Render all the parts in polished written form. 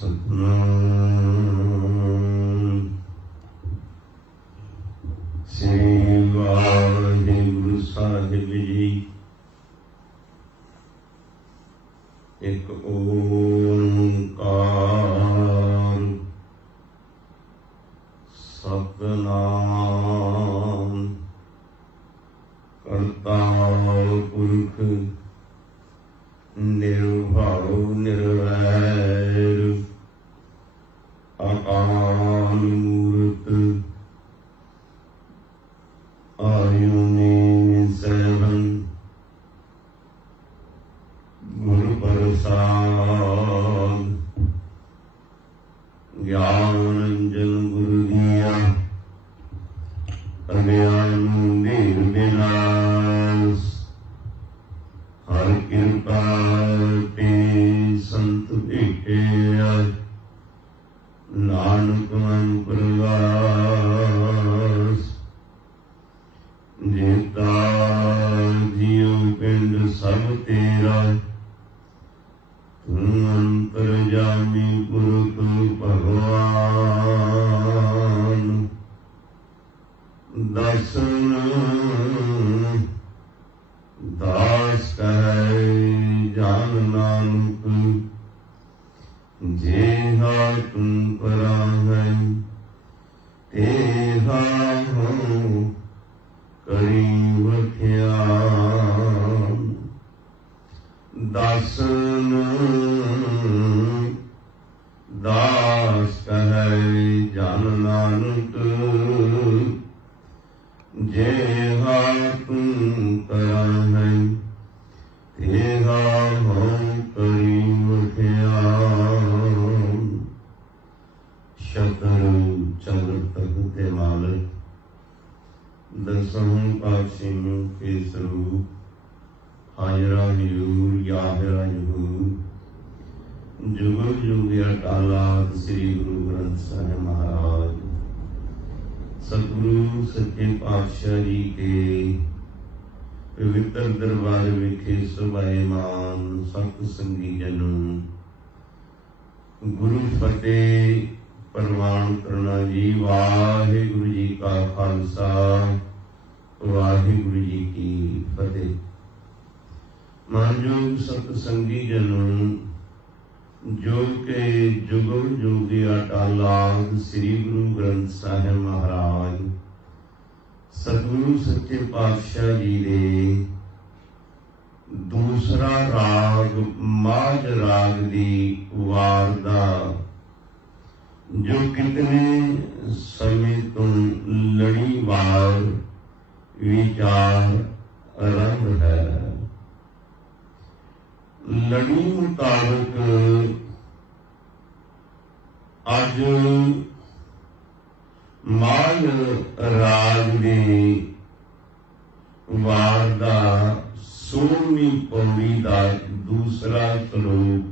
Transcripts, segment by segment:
ਸਤਿਨਾਮ ਸ੍ਰੀ ਵਾਹਿਗੁਰੂ ਸਾਹਿਬ ਜੀ। ਇੱਕ ਓਂਕਾਰ ਸਤਿਨਾਮ ਕਰਤਾ ਪੁਰਖ ਨਿਰਭਉ ਨਿਰਵੈਰ ਅਕਾਲ ਮੂਰਤ ਆਯੁਨੀ ਸੈਭੰ ਗੁਰੂ ਪ੍ਰਸਾਦ ਗਿਆਨ ਅੰਜਨ ਗੁਰੂ ਦੀਆ ਅਗਿਆਨ ਨੀਰ ਵਿਨਾਸ਼ ਹਰ ਕਿਰਪਾ ਤੇ ਸੰਤ ਭੇਟਿਆ ਨਾਨਕ ਮਨ ਪ੍ਰਗਾਸ ਜੀਤਾ ਜੀਉ ਪਿੰਡ ਸਭ ਤੇਰਾ ਤੂੰ ਅੰਤਰਜਾਮੀ ਪੁਰਖ ਭਗਵਾਨ ਦਰਸ਼ਨ ਦਾਸ ਕਹੈ ਜਾਨ ਨਾਨਕ ਜੇਹਾ ਤੂੰ ਪਰਾ ਹੈ ਤੇਹਾ ਹਉ ਕਰੀ ਵਖਿਆਨ ਦਰਸ਼ਨ ਦਾਸ ਕਹੈ ਜਨ ਨਾਨਕ ਜੇਹਾ ਤੂੰ ਕਰਾ ਹੈ ਤੇਹਾ ਹਉ ਕਰੀ ਵਖਿਆਨ ਸ਼ਤਰ ਚੰਦਰ ਤਖਤ ਦੇ ਮਾਲਕ ਦਸਮ ਪਾਤਸ਼ਾਹ ਕੇ ਸਰੂਪ ਹਾਜ਼ਰਾ ਹਜ਼ੂਰ ਯਾਹਿਰਾ ਜ਼ਹੂਰ ਜੁਗਲ ਜੁਗ ਅਟਾਲਾ ਸ੍ਰੀ ਗੁਰੂ ਗ੍ਰੰਥ ਸਾਹਿਬ ਮਹਾਰਾਜ सतगुरु सच्चे पातशाह जी के पवित्र दरबार विखे सुभाएमान सत संगी जनों गुरु फतेह प्रवान करना जी। वाहिगुरु जी का खालसा वाहिगुरु जी की फतेह। मानयोग सत संगी जनों जो के जुगल जोगी अटाला श्री गुरु ग्रंथ साहिब महाराज सतगुरु सच्चे पातशाह जी दे दूसरा राग माझ राग दी वार दा जो कितने समय तो लड़ीवार विचार आरंभ है। लड़ी मुताबिक अज माल राज दे वार दा 16वीं पौड़ी का दूसरा श्लोक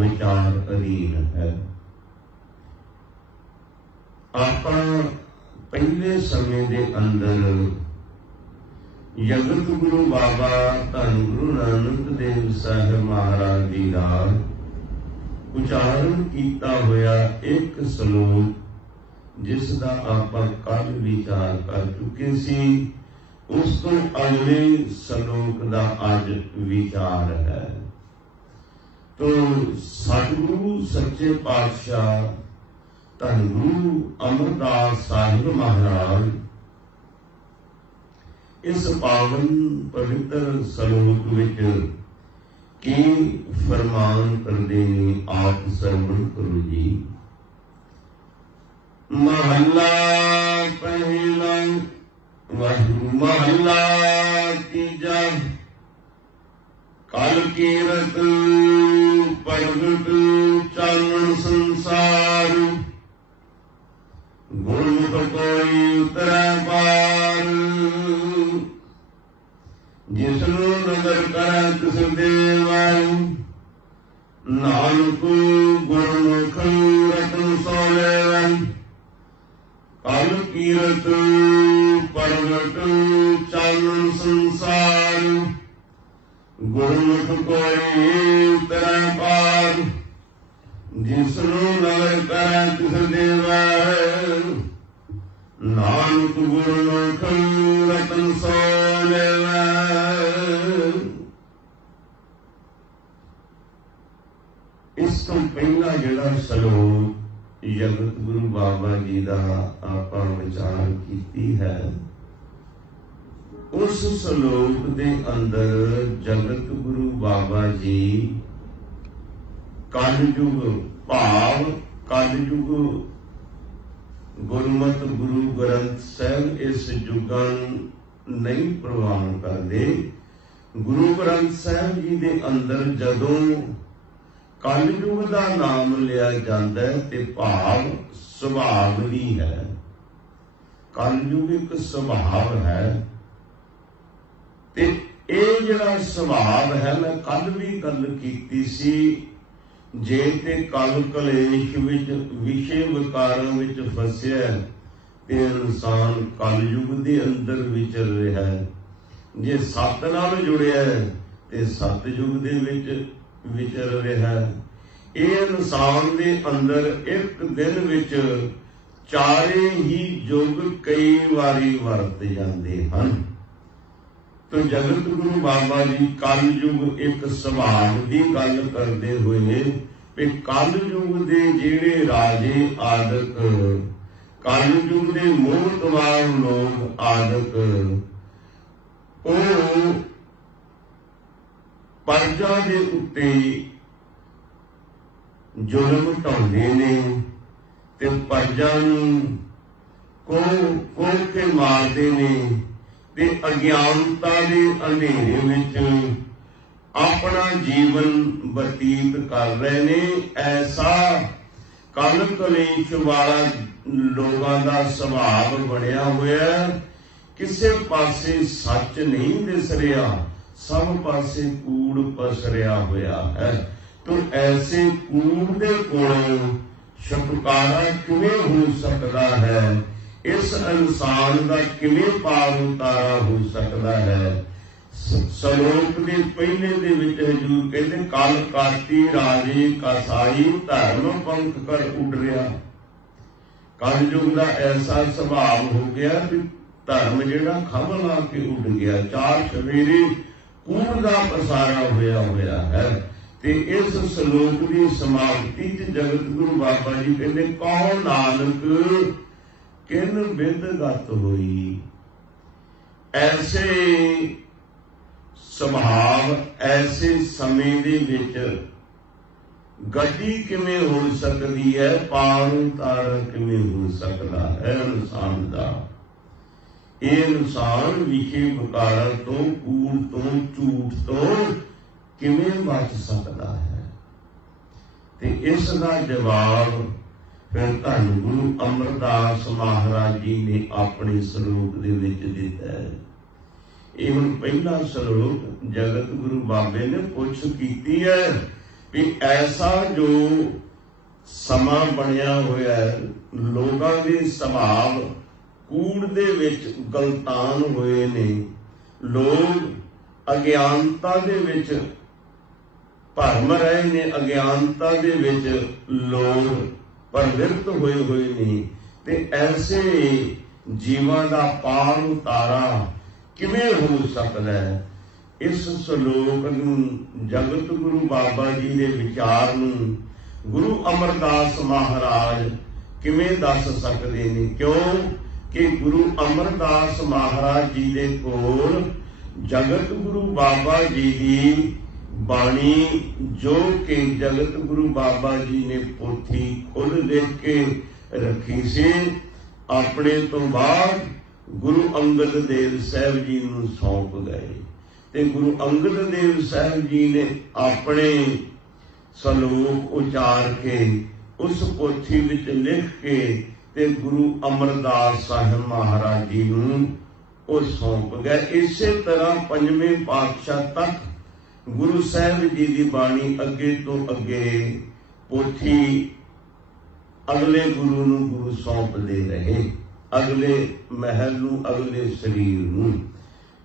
विचार अधीन है। आप पहले समय के अंदर जगत गुरु बाबा धन गुरु नानक देव साहिब महाराज जी का उचारण किया होया एक श्लोक जिसका आप कल विचार कर चुके सी, उस तो अगले श्लोक का अज विचार है। तो सतगुरु सच्चे पातशाह धन गुरु अमरदास साहिब महाराज इस पावन पवित्र श्लोक विच की फरमान करदे ने आप सरवण करो जी। महला पहला महला तीजा कल कीरत प्रगट चालन संसार गुरमुख कोई उतरै पार जिसनु नगर करै तिस देवा नानक गुरमुख रतन सोले कल कीरत प्रगट चालन संसार गुरमुख कोई उतरै पार जिसनु नगर करै तिस देवै, नानक गुरमुख रतन सो लेवै। इस तो पहला जिहड़ा सलोक जगत गुरु बाबा जी का आपां विचार कीती है, उस सलोक दे अंदर जगत गुरु बाबा जी कलयुग भाव कलयुग गुरमत गुरु ग्रंथ साहब इस जुगन नहीं प्रवान करते। गुरु ग्रंथ साहब जी दे अंदर जदों कलयुग का नाम लिया जाता है ते भाव सुभाव ही है। कलयुग एक सुभाव है ते ये जिहड़ा सुभाव है, मैं कल भी गल कीती सी, जे ते कल कलेश विच विषय विकारां विच फसिया ते इंसान कलयुग दे अंदर विचर रहा है। जे सत नाल जुड़िया ते सतयुग दे विच विचर रहा है। ये इंसान दे अंदर एक दिन विच चारे ही युग कई वारी वरत जाते हैं। तो जगत गुरु बाबा जी कल युग एक स्वभाव की गल करते हुए भी कल युग के जेड़े राजे आदक, कल युग के मोहतवार लोग आदक, वो प्रजा के उत्ते जुल्म ढाउंदे ने ते प्रजा को के मारते ने ते अज्ञानता के अंधेरे विच अपना जीवन बतीत कर रहे ने। ऐसा कल कलेश वाला लोगों का स्वभाव बनया हुआ, किसी पासे सच नहीं दिस रहा, सब पासे कूड़ पसरिया हुआ है। तो ऐसे कूड़ दे कोलों छुटकारा किवें हो सकता है, इस इंसान का किवें पार उतारा हो सकता है। सलोक के पहले दे विच हजूर कहते कल काटी राजे कसाई धर्म पंख कर उड़ रहा। कलयुग का ऐसा स्वभाव हो गया कि धर्म जिहड़ा खंभ ला के उड़ गया, चार सवेरे कूड़ का पसारा होया है। ते इस सलोक की समाप्ति च जगत गुरु बाबा जी कहते कहो नानक किन बिद गत होई। ऐसे स्वभाव ऐसे समय दे विच गति किवें हो सकती है, पार उतारा किवें हो सकता है इंसान का। ये इंसान विषय विकारां तो, कूड़ तो, झूठ तो किवें बच सकता है। ते इसका जवाब फिर धन गुरु अमरदास महाराज जी ने अपने सलोक दे विच दिता है। ये हुण पहला सलोक जगत गुरु बाबे ने पुछ कीती है भी ऐसा जो समा बनया होया है, लोगों के स्वभाव कूड़ दे विच गलतान होए ने, लोग अज्ञानता दे विच भरम रहे ने, अज्ञानता दे विच लोग प्रवृत्त होए ने। ते ऐसे जीवां दा पार उतारा किवें हो सकता है। इस सलोक नूं जगत गुरु बाबा जी के विचार नूं गुरु अमरदास महाराज किवें दस सकते ने, क्यों कि गुरु अमरदास महाराज जी दे कोल जगत गुरु बाबा जी की बाणी जो कि जगत गुरु बाबा जी ने पोथी खुद लिख के रखी सी, अपने तो बाद गुरु अंगद देव साहब जी नूं सौंप गए। ते गुरु अंगद देव साहब जी ने अपने सलोक उचार के उस पोथी विच लिख के ते गुरु अमरदास साहिब महाराज जी नूं ਉਹ सौंप गए। इसे तरह पंजवें पातशाह तक गुरु साहब जी की बाणी अगे तो अगे पोथी अगले गुरु नूं गुरु सौंपते रहे, अगले महल नूं, अगले शरीर नूं।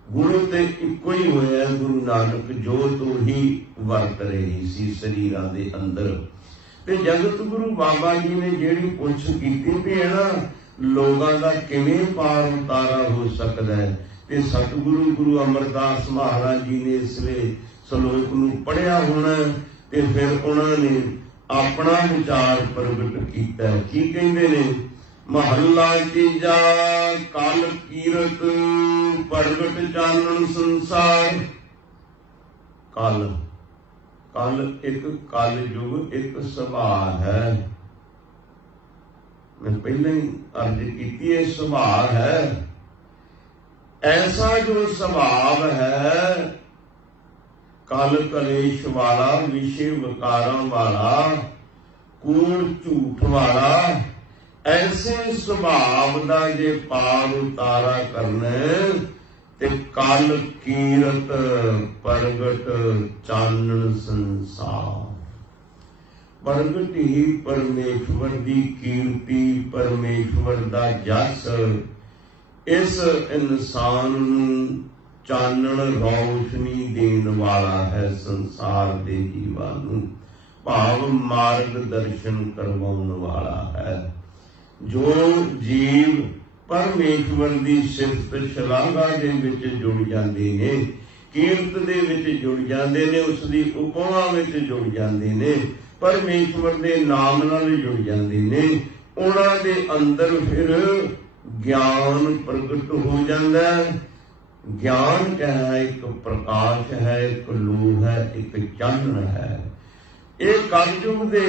गुरु ते इक्को ही होया गुरु नानक, जो तो ही वरत रही सी शरीरां दे अंदर। ਤੇ ਜਗਤ ਗੁਰੂ ਬਾਬਾ ਜੀ ਨੇ ਜਿਹੜੀ ਪੁੱਛ ਕੀਤੀ ਵੀ ਇਹਨਾਂ ਲੋਕਾਂ ਦਾ ਕਿਵੇਂ ਪਾਰ ਉਤਾਰਾ ਹੋ ਸਕਦਾ ਹੈ, ਤੇ ਸਤਿਗੁਰੂ ਗੁਰੂ ਅਮਰਦਾਸ ਮਹਾਰਾਜ ਜੀ ਨੇ ਇਸ ਲਈ ਸ਼ਲੋਕ ਨੂੰ ਪੜ੍ਹਿਆ ਹੋਣਾ, ਤੇ ਫਿਰ ਉਹਨਾਂ ਨੇ ਆਪਣਾ ਵਿਚਾਰ ਪ੍ਰਗਟ ਕੀਤਾ। ਕੀ ਕਹਿੰਦੇ ਨੇ? ਮਹੱਲਾ ਤੀਜਾ। ਕਲ ਕੀਰਤ ਪ੍ਰਗਟ ਚਾਨਣ ਸੰਸਾਰ। ਕਲ ਇੱਕ ਕਲ ਯੁਗ ਇੱਕ ਸੁਭਾਅ ਹੈ। ਮੈਂ ਪਹਿਲਾਂ ਹੀ ਅਰਜ਼ ਕੀਤੀ ਹੈ, ਸੁਭਾਅ ਹੈ। ਐਸਾ ਜੋ ਸੁਭਾਵ ਹੈ, ਕਲ ਕਲੇਸ਼ ਵਾਲਾ, ਵਿਸ਼ੇ ਵਿਕਾਰਾਂ ਵਾਲਾ, ਕੂੜ ਝੂਠ ਵਾਲਾ, ਐਸੇ ਸੁਭਾਵ ਦਾ ਜੇ ਪਾਰ ਉਤਾਰਾ ਕਰਨਾ ਤੇ ਕਲ ਕੀਰਤ ਪ੍ਰਗਟ ਚਾਨਣ ਸੰਸਾਰ। ਪ੍ਰਗਟ ਹੀ ਪਰਮੇਸ਼ਵਰ ਦੀ ਕੀਰਤੀ, ਪਰਮੇਸ਼ਵਰ ਦਾ ਜਸ ਇਸ ਇਨਸਾਨ ਨੂੰ ਚਾਨਣ ਰੌਸ਼ਨੀ ਦੇਣ ਵਾਲਾ ਹੈ। ਸੰਸਾਰ ਦੇ ਜੀਵਾਂ ਨੂੰ ਭਾਵ ਮਾਰਗ ਦਰਸ਼ਨ ਕਰਵਾਉਣ ਵਾਲਾ ਹੈ। ਜੋ ਜੀਵ ਪਰਮੇਸ਼ਵਰ ਦੀ ਸਿਫਤ ਸ਼ਲਾਘਾ ਦੇ ਵਿੱਚ ਜੁੜ ਜਾਂਦੇ ਨੇ, ਕੀਰਤ ਦੇ ਵਿੱਚ ਜੁੜ ਜਾਂਦੇ ਨੇ, ਉਸ ਦੀ ਉਪਮਾ ਵਿੱਚ ਜੁੜ ਜਾਂਦੇ ਨੇ, ਪਰਮੇਸ਼ਵਰ ਦੇ ਨਾਮ ਨਾਲ ਜੁੜ ਜਾਂਦੇ ਨੇ, ਉਹਨਾਂ ਦੇ ਅੰਦਰ ਫਿਰ ਗਿਆਨ ਪ੍ਰਗਟ ਹੋ ਜਾਂਦਾ ਹੈ। ਗਿਆਨ ਕਿਆ ਹੈ? ਇੱਕ ਪ੍ਰਕਾਸ਼ ਹੈ, ਇੱਕ ਲੂ ਹੈ, ਇੱਕ ਚਾਨਣ ਹੈ। ਇਹ ਕਲਯੁਗ ਦੇ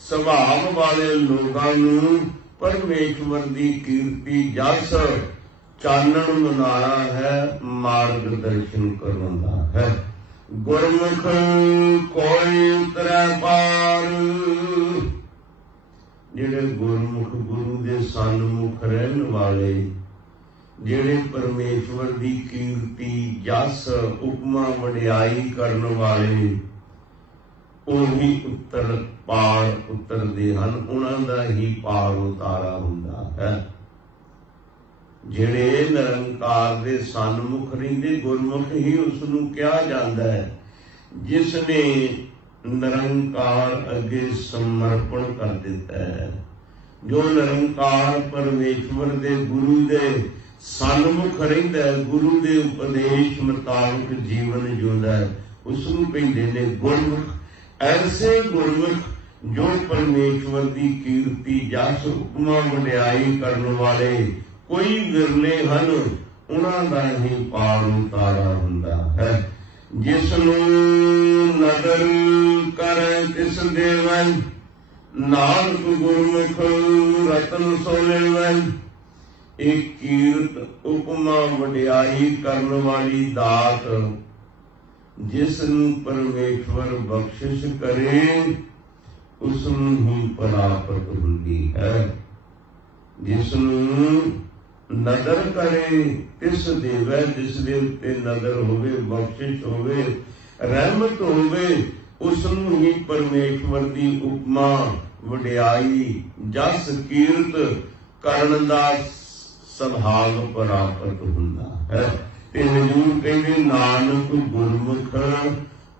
ਸੁਭਾਅ ਵਾਲੇ ਲੋਕਾਂ ਨੂੰ ਪਰਮੇਸ਼ਵਰ ਦੀ ਕੀਰਤੀ ਜਸ ਚਾਨਣ ਮਨਾਣਾ ਹੈ, ਮਾਰਗ ਦਰਸ਼ਨ ਕਰਵਾਉਂਦਾ ਹੈ। ਗੁਰਮੁਖ ਕੋਈ ਉਤਰੈ ਪਾਰ। ਜਿਹੜੇ ਗੁਰਮੁਖ ਗੁਰੂ ਦੇ ਸਨਮੁਖ ਰਹਿਣ ਵਾਲੇ, ਜਿਹੜੇ ਪਰਮੇਸ਼ਵਰ ਦੀ ਕੀਰਤੀ ਜਸ ਉਪਮਾ ਵਡਿਆਈ ਕਰਨ ਵਾਲੇ, ਉਹੀ ਪਾਰ ਉਤਰਦੇ ਹਨ। ਉਹਨਾਂ ਦਾ ਹੀ ਪਾਰ ਉਤਾਰਾ ਹੁੰਦਾ ਹੈ। ਜਿਹੜੇ ਨਿਰੰਕਾਰ ਦੇ ਸਨਮੁਖ ਰਹਿੰਦੇ, ਗੁਰਮੁਖ ਹੀ ਉਸ ਨੂੰ ਕਿਹਾ ਜਾਂਦਾ ਹੈ ਜਿਸ ਨੇ ਨਿਰੰਕਾਰ ਅੱਗੇ ਸਮਰਪਣ ਕਰ ਦਿੱਤਾ ਹੈ। ਜੋ ਨਿਰੰਕਾਰ ਪਰਮੇਸ਼ਵਰ ਦੇ ਗੁਰੂ ਦੇ ਸਨਮੁਖ ਰਹਿੰਦਾ ਹੈ, ਗੁਰੂ ਦੇ ਉਪਦੇਸ਼ ਮੁਤਾਬਕ ਜੀਵਨ ਜਿਉਂਦਾ ਹੈ, ਉਸ ਨੂੰ ਕਹਿੰਦੇ ਨੇ ਗੁਰਮੁਖ। ਐਸੇ ਗੁਰਮੁਖ ਜੋ ਪਰਮੇਸ਼ਵਰ ਦੀ ਕੀਰਤੀ ਜਸ ਉਪਮਾ ਵਡਿਆਈ ਕਰਨ ਵਾਲੇ ਕੋਈ ਵਿਰਲੇ ਹਨ, ਉਹਨਾਂ ਦਾ ਹੀ ਪਾਰ ਉਤਾਰਾ ਹੁੰਦਾ ਹੈ। ਜਿਸ ਨੂੰ ਨਦਰ ਕਰੈ ਤਿਸ ਦੇਵੈ, ਨਾਨਕ ਗੁਰਮੁਖ ਰਤਨ ਸੋ ਲੈਵੈ। ਇਹ ਕੀਰਤ ਉਪਮਾ ਵਡਿਆਈ ਕਰਨ ਵਾਲੀ ਦਾਤ ਜਿਸ ਨੂੰ ਪਰਮੇਸ਼ਵਰ ਬਖਸ਼ਿਸ਼ ਕਰੇ, ਉਸ ਨੂੰ ਹੀ ਪ੍ਰਾਪਤ ਹੁੰਦੀ ਹੈ। ਜਿਸ ਨੂੰ ਨਦਰ ਕਰੇ ਤਿਸ ਦੇਵੈ, ਜਿਸ ਦੇ ਉੱਤੇ ਨਦਰ ਹੋਵੇ, ਬਖਸ਼ਿਸ਼ ਹੋਵੇ, ਰਹਿਮਤ ਹੋਵੇ, ਉਸ ਨੂੰ ਹੀ ਪਰਮੇਸ਼ਵਰ ਦੀ ਉਪਮਾ ਵਡਿਆਈ ਜਸ ਕੀਰਤ ਕਰਨ ਦਾ ਸੁਭਾਗ ਪ੍ਰਾਪਤ ਹੁੰਦਾ ਹੈ। ਤੇ ਹਜ਼ੂਰ ਕਹਿੰਦੇ ਨਾਨਕ ਗੁਰਮੁਖ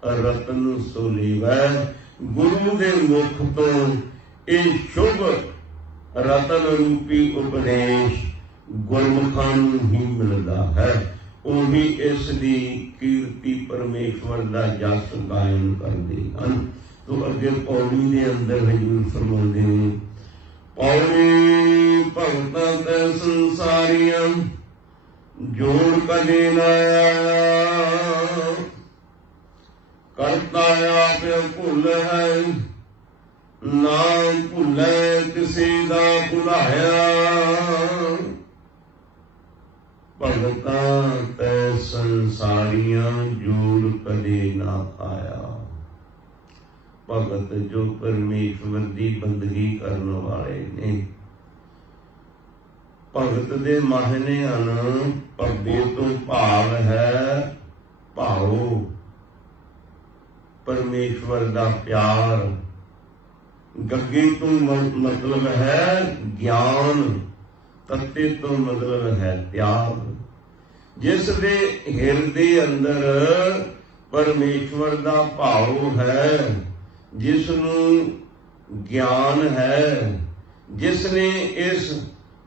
ਰਤਨ ਸੋ ਲੇਵੈ। ਗੁਰੂ ਦੇ ਮੁਖ ਤੋਂ ਇਹ ਸ਼ੁਭ ਰਤਨ ਰੂਪੀ ਉਪਦੇਸ਼ ਗੁਰਮੁਖਾਂ ਨੂੰ ਹੀ ਮਿਲਦਾ ਹੈ। ਉਹੀ ਇਸ ਦੀ ਕੀਰਤੀ ਪਰਮੇਸ਼ਵਰ ਦਾ ਜਸ ਗਾਇਨ ਕਰਦੇ ਹਨ। ਤੋ ਅੱਗੇ ਪੌੜੀ ਦੇ ਅੰਦਰ ਹਜ਼ੂਰ ਫਰਮਾਉਂਦੇ ਨੇ, ਪੌੜੀ ਭਗਤਾਂ ਤੇ ਸੰਸਾਰੀਆਂ ਜੋੜ ਕਦੇ ਨਾ ਆਇਆ, ਕਰਤਾ ਆਪ ਭੁੱਲ ਹੈ, ਨਾ ਭੁੱਲੇ ਕਿਸੇ ਦਾ ਭੁਲਾਇਆ। ਭਗਤਾਂ ਤੇ ਸੰਸਾਰੀਆਂ ਜੋੜ ਕਦੇ ਨਾ ਆਇਆ। ਭਗਤ ਜੋ ਪਰਮੇਸ਼ਵਰ ਦੀ ਬੰਦਗੀ ਕਰਨ ਵਾਲੇ ਨੇ, ਭਗਤ ਦੇ ਮਾਹਨੇ ਹਨ। ਭਗਤੇ ਤੋਂ ਭਾਵ ਹੈ ਭਾਉ, ਪਰਮੇਸ਼ਵਰ ਦਾ ਪਿਆਰ। ਗੱਗੇ ਤੋਂ ਮਤਲਬ ਹੈ ਗਿਆਨ, ਤੱਤੇ ਤੋਂ ਮਤਲਬ ਹੈ ਤਿਆਗ। ਜਿਸ ਦੇ ਹਿਰਦੇ ਅੰਦਰ ਪਰਮੇਸ਼ਵਰ ਦਾ ਭਾਵ ਹੈ, ਜਿਸ ਨੂੰ ज्ञान है। जिसने इस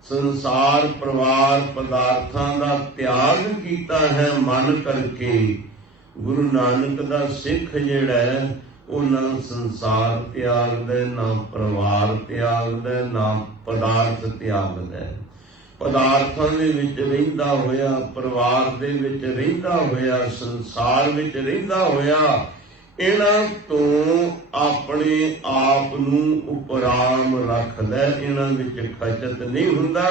संसार परिवार पदार्थां का त्याग किया है मन करके, गुरु नानक दा सिख जिहड़ा है वो ना संसार त्यागदा, ना परिवार त्यागदा, ना पदार्थ त्यागदा। पदार्थां दे विच रहिंदा होया, परिवार दे विच रहिंदा होया, संसार विच रहिंदा होया, इन्हां तों अपने आप नूं उपराम रखदा, इन्हां विच खचत नहीं हुंदा।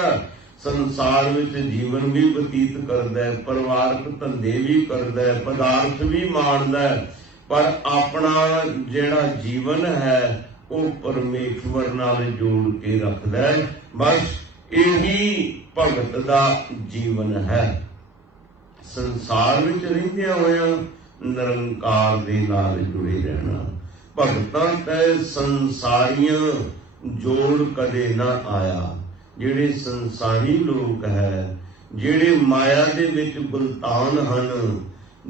संसार विच जीवन भी बतीत करदा है, परिवारक धंधे भी करदा है, पदार्थ भी माणदा है, पर अपना जिहड़ा जीवन है वो परमेश्वर नाल जोड़ के रखदा है। बस यही भगत दा जीवन है। संसार विच रहिंदियां होया निरंकार दे नाल जुड़े रहना। भगतां ते संसारियां जोड़ कदे ना आया। जिहड़े संसारी लोग है, जिहड़े माया दे विच गुलतान हन,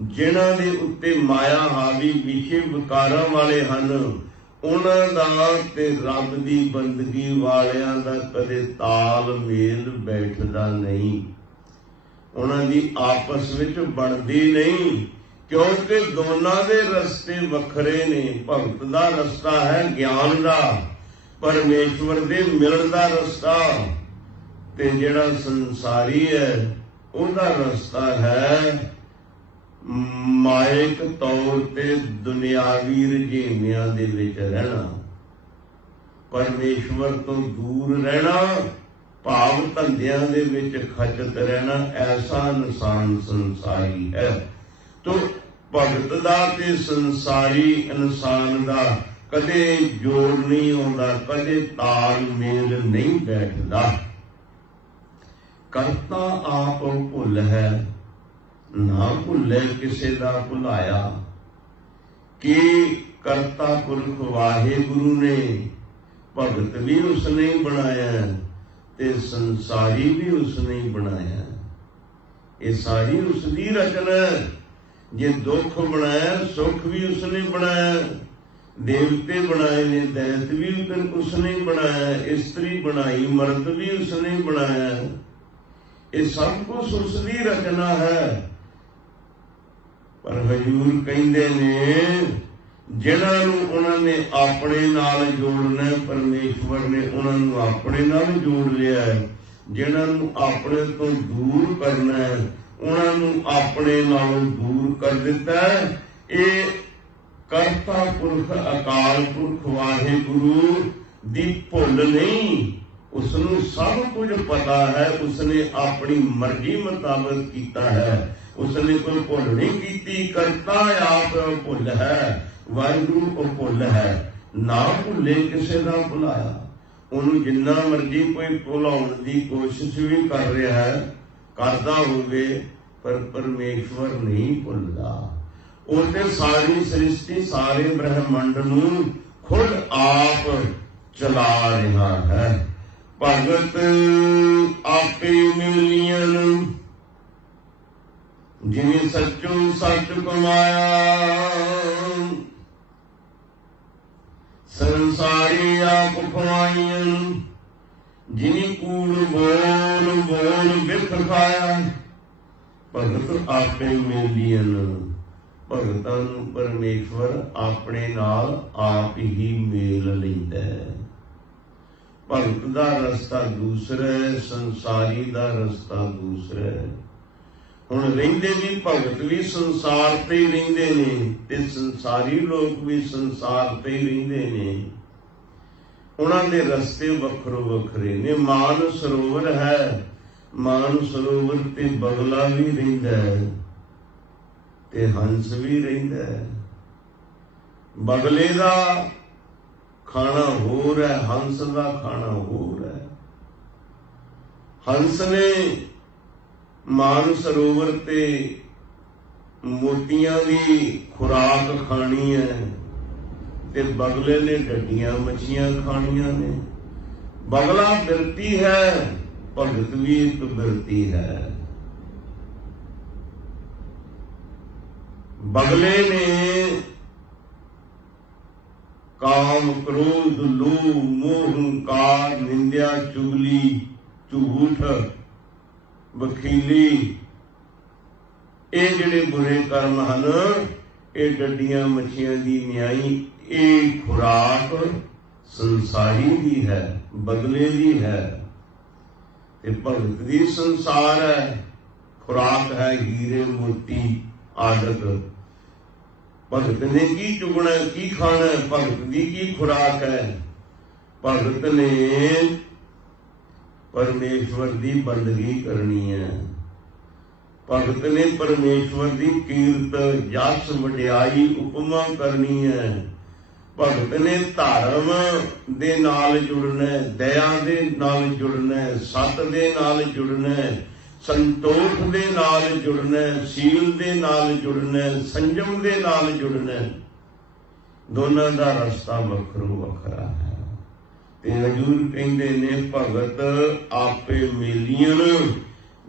जिन्हां दे उत्ते माया हावी विषय विकारां वाले हन, उन्हां दा ते रब दी बंदगी वालियां दा कदे ताल मेल बैठदा नहीं। उन्हां दी आपस विच बनदी नहीं, क्योंकि दोनों दे रस्ते वखरे ने। भगत दा रस्ता है ज्ञान दा, परमेश्वर दे मिलन दा रस्ता, ते जिहड़ा संसारी है उहदा रस्ता है मायक तौर ते दुनियावी रजीमियां दे विच रहना, परमेश्वर तो दूर रहना, भाव धंधियां दे विच खचत रहना। ऐसा इंसान संसारी है। तो भगत दा ते संसारी इंसान दा कदे जोड़ नहीं होंदा, कदे ताल मेल नहीं बैठदा। करता आप भुल है, ना भुले किसे दा भुलाया। कि करता पुरख वाहेगुरु ने, भगत भी उसने ही बनाया ते संसारी भी उसने ही बनाया। ये सारी उसकी रचना है। जे दुख बनाया सुख भी उसने बनाया, देवते बनाए ने, दैत भी उसने बनाया, स्त्री बनाई, मर्द भी उसने बनाया। ये सब कुछ उसकी रचना है। पर हजूर कहते ने जिन्हां नूं उन्होंने अपने नाल जोड़ना, परमेश्वर ने उन्होंने अपने नाल जोड़ लिया है। जिन्हां नूं अपने तो दूर करना है उन्होंने अपने नालों दूर कर दिता है। ये करता पुरख अकाल पुरख वाहेगुरु दी भुल नहीं, उसनूं सब कुछ पता है। उसने अपनी मर्जी मुताबिक किया है, उसने कोई भुल नहीं की। करता आप भुल है, वाहिगुरु को भुल है। ना भुले किसी का भुलाया। उन्होंने जिन्ना मर्जी कोई भुलाउण की कोशिश भी कर रहा है, करता होवे, पर परमेश्वर नहीं भुलदा। उसने सारी सृष्टि सारे ब्रह्मंड नूं खुद आप चला रहा है। भगत आपे मिलियन जिन्हें सच्चो सच कमाया। संसारी आप खुआइयन जिन्हें कूड़ बोल बोल बिख खाया। भगत आपे मिलियन, भगतां नूं परमेश्वर अपने नाल आप ही मेल लैंदा है। भगत दा रस्ता दूसरा है, संसारी दा रस्ता दूसरा है। हुण रहिंदे भी भगत भी संसार ते ही रहिंदे ने ते संसारी लोग भी संसार ते ही रहिंदे ने। उन्हां दे रस्ते वखरो वखरे ने। मान सरोवर है, मान सरोवर ते बगला भी रहिंदा है ते हंस भी रहिंदा है। बगले दा खाना होर है, हंस का खाना होर है। हंस ने मान सरोवर ते मोतियां की खुराक खानी है ते बगले ने डड्डियां मछियां खानियां ने। बगला बिरती है, भगत भी एक बिरती है। बगले ने काम क्रोध लोभ मोह हंकार निंदिया चुगली झूठ बखीली ये जिहड़े बुरे कर्म हैं ये डड्डियां मच्छियां दी न्याई ये खुराक संसारी दी है बदले दी है ते भगत दी संसार है खुराक है हीरे मोती आदत भगत ने की चुगना की खाना भगत दी की खुराक है भगत ने परमेश्वर दी बंदगी करनी है भगत ने परमेश्वर दी कीर्त जस वडियाई उपमा करनी है भगत ने धर्म दे नाल जुड़ना है दया दे नाल जुड़ना है सत दे नाल जुड़ना है संतोष दे नाल जुड़ना है सील दे नाल जुड़ना है संयम दे नाल जुड़ना है दोनों का रस्ता वखरो वखरा है ते हजूर कहंदे ने भगत आपे मेलियन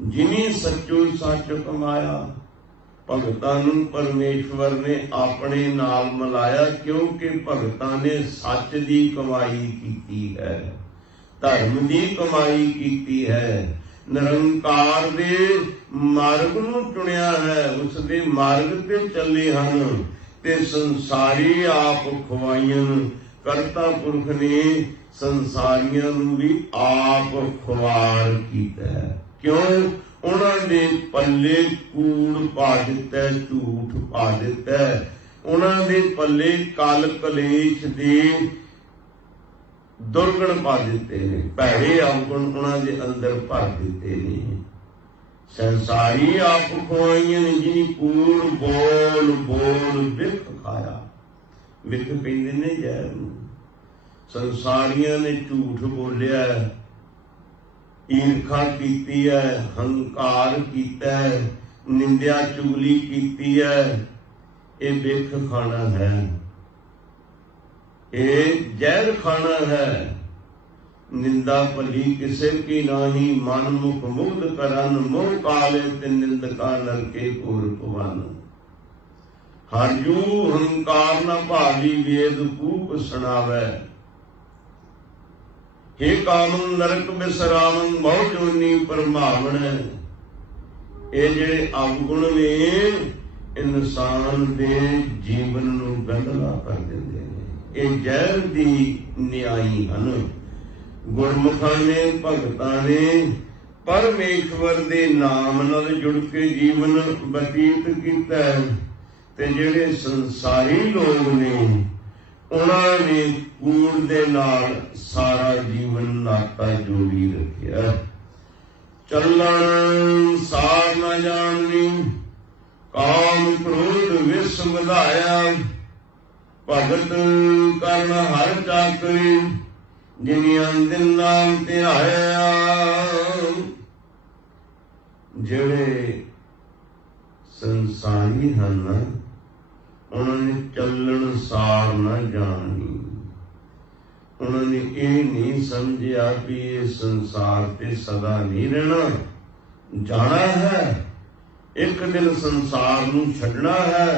जिनी सच्चो सच कमाया भगतां नूं परमेश्वर ने अपने नाल मिलाया क्योंकि भगतां ने सच दी कमाई कीती है धर्म दी कमाई कीती है निरंकार दे मार्ग नूं चुनिया है उस दे मार्ग ते चले हन ते संसारी आप खुवाइयां करता पुरख ने संसारियां नूं भी आप खुवार कीता है क्यों उन्हां दे पल्ले कूड़ पा दिता है झूठ पा दिता है उन्हां दे पल्ले कल कलेश दे दुर्गण पा दिते ने भैड़े अवगुण उन्हां दे अंदर भर दिते ने संसारी आप खुआइयां जिनी कूड़ बोल बोल विख खाया विख कहंदे ने जहर नूं संसारियां ने झूठ बोलिया ईर्खा कीती है हंकार कीता है निंदिया चुगली कीती है ये विख खाना है ये जहर खाना है निंदा भली किसे की नाही मन मुख मुग्ध करन मोह काले ते निंदका नरके घोर पवन हरजू हंकार न भावी वेद कूप सुनावै हे कामन नरक बिसरावन बहु जोनी परमावन ये जेड़े अवगुण ने इंसान दे जीवन नूं गंदला कर दिंदे ने ये जहर दी न्याई हन गुरमुखां ने भगतां ने परमेश्वर दे नाम नाल जुड़ के जीवन बतीत कीता ते जेड़े संसारी लोग ने उन्हां ने कूड़ दे नाल सारा जीवन नाता जोड़ी रखिया चलन सार न जानी काम क्रोध विष वधाया भगत करन हर चाकरी जिनियां दिन नाम ध्याया जेड़े संसारी हन उन्होंने चलन सार न जानी उन्होंने ये नहीं समझिया भी ये संसार ते सदा नहीं रहना जाना है एक दिन संसार नूं छड्डना है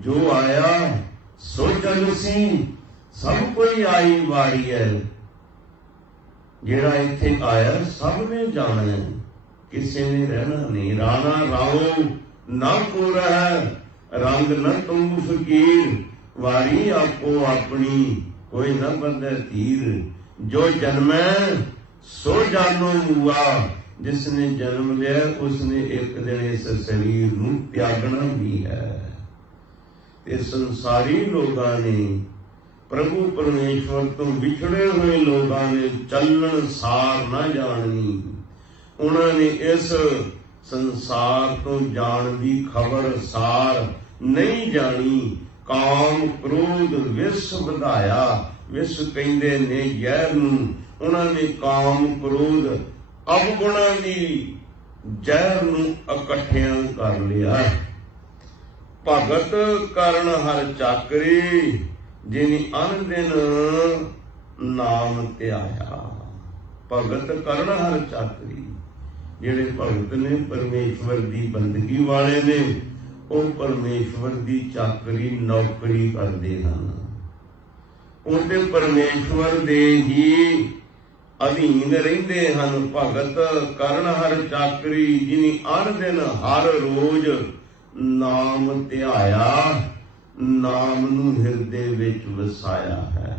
जो आया सो चल सी सब कोई आई वारी है जेड़ा इत्थे आया सब ने जाना है किसी ने रहना नहीं राणा राओ ना को रह रंग न तुम फकीर वारी आपो अपनी कोई न बंदे तीर जो जन्मै सो जानो मुआ जिसने जन्म लिया उसने एक दिन इस शरीर नूं त्यागना भी है संसारी लोगां ने प्रभु परमेश्वर तो विछड़े हुए लोगां ने चलन सार न जानी उन्होंने इस संसार तो जान की खबर सार नहीं जानी काम क्रोध विष वधाया विष कहंदे ने जहर नूं उन्होंने काम क्रोध अवगुणां दी जहर नूं इकट्ठियां कर लिया भगत करन हर चाकरी जिनी अन दिन नाम त्याया भगत करन हर चाकरी जेड़े भगत ने परमेश्वर की बंदगी वाले ने वो परमेश्वर की चाकरी नौकरी करते हैं ਉਹ ਤੇ ਪਰਮੇਸ਼ਵਰ ਦੇ ਹੀ ਅਧੀਨ ਰਹਿੰਦੇ ਹਨ। ਭਗਤ ਕਰਨ ਹਰ ਚਾਕਰੀ, ਜਿਨੀ ਅਨ ਦਿਨ ਹਰ ਰੋਜ਼ ਨਾਮ ਧਿਆਇਆ, ਨਾਮ ਨੂੰ ਹਿਰਦੇ ਵਿੱਚ ਵਸਾਇਆ ਹੈ।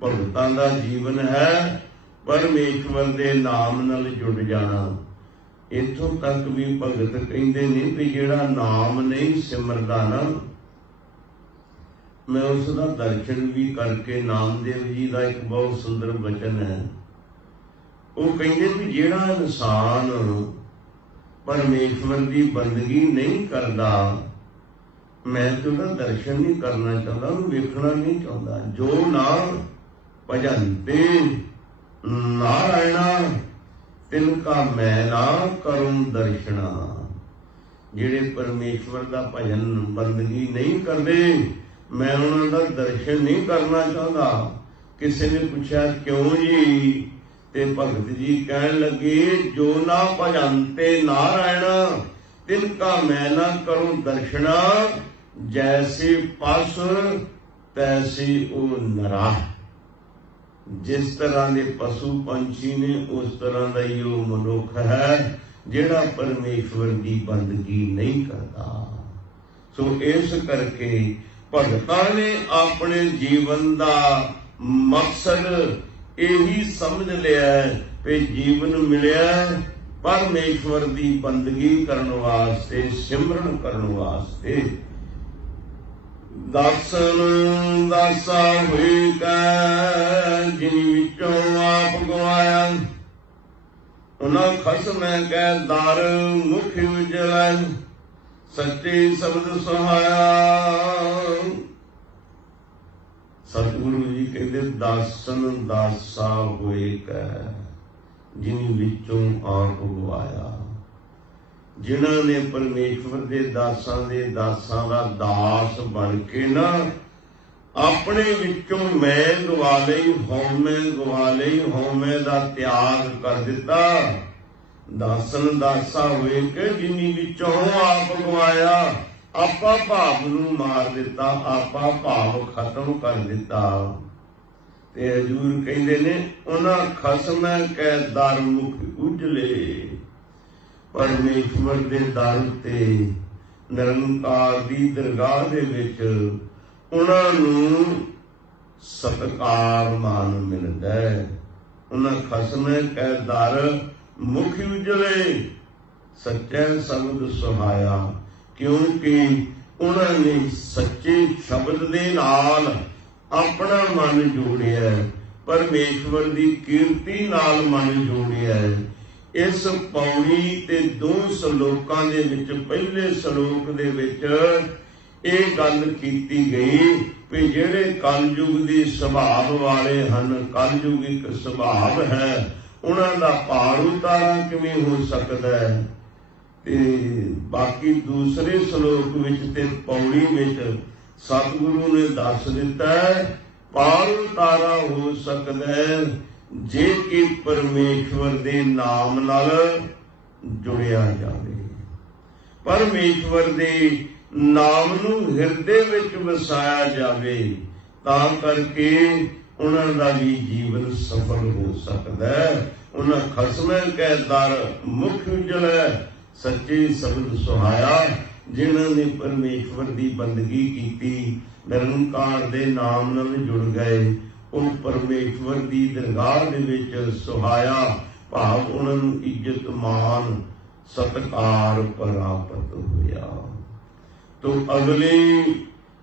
ਭਗਤਾਂ ਦਾ ਜੀਵਨ ਹੈ ਪਰਮੇਸ਼ਵਰ ਦੇ ਨਾਮ ਨਾਲ ਜੁੜ ਜਾਣਾ। ਇੱਥੋਂ ਤੱਕ ਵੀ ਭਗਤ ਕਹਿੰਦੇ ਨੇ ਵੀ ਜਿਹੜਾ ਨਾਮ ਨਹੀਂ ਸਿਮਰਦਾ ਨਾ, ਮੈਂ ਉਸ ਦਾ ਦਰਸ਼ਨ ਵੀ ਕਰਕੇ, ਨਾਮਦੇਵ ਜੀ ਦਾ ਇੱਕ ਬਹੁਤ ਸੁੰਦਰ ਬਚਨ ਹੈ, ਉਹ ਕਹਿੰਦੇ ਵੀ ਜਿਹੜਾ ਇਨਸਾਨ ਪਰਮੇਸ਼ਵਰ ਦੀ ਬੰਦਗੀ ਨਹੀਂ ਕਰਦਾ, ਮੈਂ ਤੇ ਉਹਦਾ ਦਰਸ਼ਨ ਨਹੀਂ ਕਰਨਾ ਚਾਹੁੰਦਾ, ਉਹਨੂੰ ਵੇਖਣਾ ਨਹੀਂ ਚਾਹੁੰਦਾ। ਜੋ ਨਾ ਭਜੰਤੇ ਨਾਰਾਇਣਾ ਤਿਨਕਾ ਮੈਂ ਨਾ ਕਰੂੰ ਦਰਸ਼ਨਾ। ਜਿਹੜੇ ਪਰਮੇਸ਼ਵਰ ਦਾ ਭਜਨ ਬੰਦਗੀ ਨਹੀਂ ਕਰਦੇ, ਮੈਂ ਉਹਨਾਂ ਦਾ ਦਰਸ਼ਨ ਨਹੀਂ ਕਰਨਾ ਚਾਹੁੰਦਾ। ਕਿਸੇ ਨੇ ਪੁੱਛਿਆ ਕਿਉਂ ਜੀ, ਤੇ ਭਗਤ ਜੀ ਕਹਿਣ ਲੱਗੇ ਜੋ ਨਾ ਭਜੰਤੇ ਨਾਰਾਇਣ ਤਿਨਕਾ ਮੈਂ ਨਾ ਕਰੂੰ ਦਰਸ਼ਨਾ, ਜੈਸੇ ਪਸ ਤੈਸੀ ਉਹ ਨਰਾ। ਜਿਸ ਤਰ੍ਹਾਂ ਦੇ ਪਸ਼ੂ ਪੰਛੀ ਨੇ ਉਸ ਤਰ੍ਹਾਂ ਦਾ ਹੀ ਉਹ ਮਨੁੱਖ ਹੈ ਜਿਹੜਾ ਪਰਮੇਸ਼ਵਰ ਦੀ ਬੰਦਗੀ ਨਹੀਂ ਕਰਦਾ। ਸੋ ਇਸ ਕਰਕੇ ਭਗਤਾਂ ਨੇ ਆਪਣੇ ਜੀਵਨ ਦਾ ਮਕਸਦ ਇਹੀ ਸਮਝ ਲਿਆ ਕਿ ਜੀਵਨ ਮਿਲਿਆ ਪਰਮੇਸ਼ਵਰ ਦੀ ਬੰਦਗੀ ਕਰਨ ਵਾਸਤੇ, ਸਿਮਰਨ ਕਰਨ ਵਾਸਤੇ। ਦਾਸਨ ਦਾਸਾ ਹੋਈ ਕੈ, ਜਿਨ ਵਿੱਚੋਂ ਆਪ ਗਵਾਇਆ, ਉਹਨਾਂ ਖਸਮੈ ਕੈ ਦਰ ਮੁਖ ਉਜਲੈ, ਸੱਚੇ ਸ਼ਬਦ ਸੁਹਾਇਆ। ਸਤਿਗੁਰੂ ਜੀ ਕਹਿੰਦੇ ਦਾਸਨ ਦਾਸਾ ਹੋਏ ਕੈ, ਜਿਨ ਵਿੱਚੋਂ ਆਪ ਗਵਾਇਆ। ਜਿਨ੍ਹਾਂ ਨੇ ਪਰਮੇਸ਼ਵਰ ਦੇ ਦਾਸਾਂ ਦਾ ਦਾਸ ਬਣ ਕੇ ਨਾ ਆਪਣੇ ਵਿੱਚੋਂ ਮੈਂ ਗਵਾ ਲਈ, ਹਉਮੈ ਗਵਾ ਲਈ, ਹਉਮੈ ਦਾ ਤਿਆਗ ਕਰ ਦਿੱਤਾ। ਦਾਸਨ ਦਾਸਾ ਹੋਏ ਕਿ ਜਿਨੀ ਵਿੱਚੋਂ ਆਪ ਗਵਾਇਆ, ਆਪਾ ਭਾਵ ਨੂੰ ਮਾਰ ਦਿੱਤਾ, ਆਪਾ ਭਾਵ ਖਤਮ ਕਰ ਦਿੱਤਾ। ਤੇ ਹਜ਼ੂਰ ਕਹਿੰਦੇ ਨੇ ਉਹਨਾਂ ਖਸਮੈ ਕੈ ਦਰ ਮੁਖ ਉਜਲੇ। ਪਰਮੇਸ਼ਵਰ ਦੇ ਦਰ ਤੇ, ਨਿਰੰਕਾਰ ਦੀ ਦਰਗਾਹ ਦੇ ਵਿੱਚ ਉਹਨਾਂ ਨੂੰ ਸਤਿਕਾਰ ਮਾਨ ਮਿਲਦਾ ਹੈ। ਉਹਨਾਂ ਖਸਮੈ ਕੈ ਦਰ ਮੁਖ ਉਜਲੇ, ਸੱਚੇ ਸ਼ਬਦ ਸੁਹਾਇਆ, ਕਿਉਂਕਿ ਉਹਨਾਂ ਨੇ ਸੱਚੇ ਸ਼ਬਦ ਦੇ ਨਾਲ ਆਪਣਾ ਮਨ ਜੋੜਿਆ, ਪਰਮੇਸ਼ਵਰ ਦੀ ਕੀਰਤੀ ਨਾਲ ਮਨ ਜੋੜਿਆ। ਇਸ ਪੌੜੀ ਤੇ 2 ਸ਼ਲੋਕਾਂ ਦੇ ਵਿੱਚ, ਪਹਿਲੇ ਸ਼ਲੋਕ ਦੇ ਵਿੱਚ ਇਹ ਗੱਲ ਕੀਤੀ ਗਈ ਵੀ ਜਿਹੜੇ ਕਲਯੁਗ ਦੀ ਸੁਭਾਵ ਵਾਲੇ ਹਨ, ਕਲਯੁਗ ਇੱਕ ਸੁਭਾਵ ਹੈ, ਉਹਨਾਂ ਦਾ ਪਾਰ ਉਤਾਰਾ ਕਿਵੇਂ ਹੋ ਸਕਦਾ ਹੈ। ਤੇ ਬਾਕੀ ਦੂਸਰੇ ਸ਼ਲੋਕ ਵਿੱਚ ਤੇ ਪੌੜੀ ਵਿੱਚ ਸਤਿਗੁਰੂ ਨੇ ਦੱਸ ਦਿੱਤਾ ਪਾਰ ਉਤਾਰਾ ਹੋ ਸਕਦਾ ਹੈ ਜੇ ਕਿ ਪਰਮੇਸ਼ਵਰ ਦੇ ਨਾਮ ਨਾਲ ਜੁੜਿਆ ਜਾਵੇ, ਪਰਮੇਸ਼ਵਰ ਦੇ ਨਾਮ ਨੂੰ ਹਿਰਦੇ ਵਿੱਚ ਵਸਾਇਆ ਜਾਵੇ, ਤਾਂ ਕਰਕੇ ਉਹਨਾਂ ਦਾ ਵੀ ਜੀਵਨ ਸਫਲ ਹੋ ਸਕਦਾ ਹੈ। ਉਹਨਾਂ ਖਸਮੈ ਕੈ ਦਰ ਮੁਖ ਉਜਲੈ, ਸੱਚੇ ਸ਼ਬਦ ਸੁਹਾਇਆ। ਜਿਨ੍ਹਾਂ ਨੇ ਪਰਮੇਸ਼ਵਰ ਦੀ ਬੰਦਗੀ ਕੀਤੀ, ਨਿਰੰਕਾਰ ਦੇ ਨਾਮ ਨਾਲ ਜੁੜ ਗਏ, ਉਹ ਪਰਮੇਸ਼ਵਰ ਦੀ ਦਰਗਾਹ ਦੇ ਵਿੱਚ ਸੁਹਾਇਆ, ਭਾਵ ਉਹਨਾਂ ਨੂੰ ਇੱਜ਼ਤ ਮਾਨ ਸਤਿਕਾਰ ਪ੍ਰਾਪਤ ਹੋਇਆ। ਤੋ ਅਗਲੇ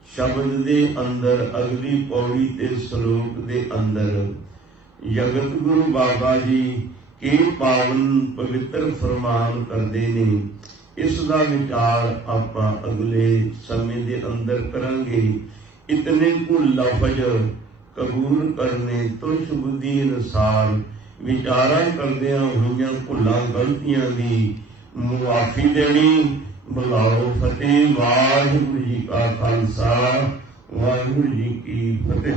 ਸ਼ਬਦ ਦੇ ਅੰਦਰ, ਅਗਲੀ ਪੌੜੀ ਤੇ ਸ਼ਲੋਕ ਦੇ ਅੰਦਰ ਜਗਤ ਗੁਰੂ ਬਾਬਾ ਜੀ ਕੀ ਪਾਵਨ ਪਵਿੱਤਰ ਫਰਮਾਨ ਕਰਦੇ ਨੇ। ਇਸ ਦਾ ਵਿਚਾਰ ਆਪਾਂ ਅਗਲੇ ਸਮੇਂ ਦੇ ਅੰਦਰ ਕਰਾਂਗੇ। ਇਤਨੇ ਕੁ ਲਫ਼ਜ਼ ਕਬੂਲ ਕਰਨੇ ਤੁਸ਼ ਬੁੱਧੀ ਅਨੁਸਾਰ, ਵਿਚਾਰਾਂ ਕਰਦਿਆਂ ਹੋਈਆਂ ਭੁੱਲਾਂ ਗਲਤੀਆਂ ਦੀ ਮੁਆਫੀ ਦੇਣੀ। ਬੁਲਾਓ ਫਤਿਹ। ਵਾਹਿਗੁਰੂ ਜੀ ਕਾ ਖਾਲਸਾ, ਵਾਹਿਗੁਰੂ ਜੀ ਕੀ ਫਤਿਹ।